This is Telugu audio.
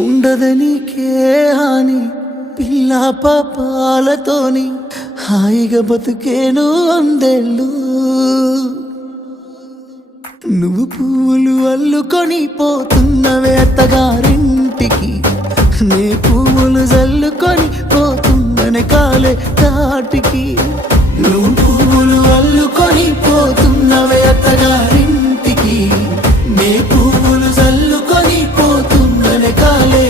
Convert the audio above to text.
ఉండదనికే హాని పిల్ల పాపాలతోని హాయిగా బతుకేను వందేళ్ళు. నువ్వు పువ్వులు అల్లుకొని పోతున్నవే అత్తగారింటికి, నే పువ్వులు జల్లుకొని పోతున్ననే కాలే తాటికి. నువ్వు పువ్వులు అల్లుకొని పోతున్నవే అత్తగారింటికి, నే పువ్వులు జల్లుకొని పోతున్ననే కాలే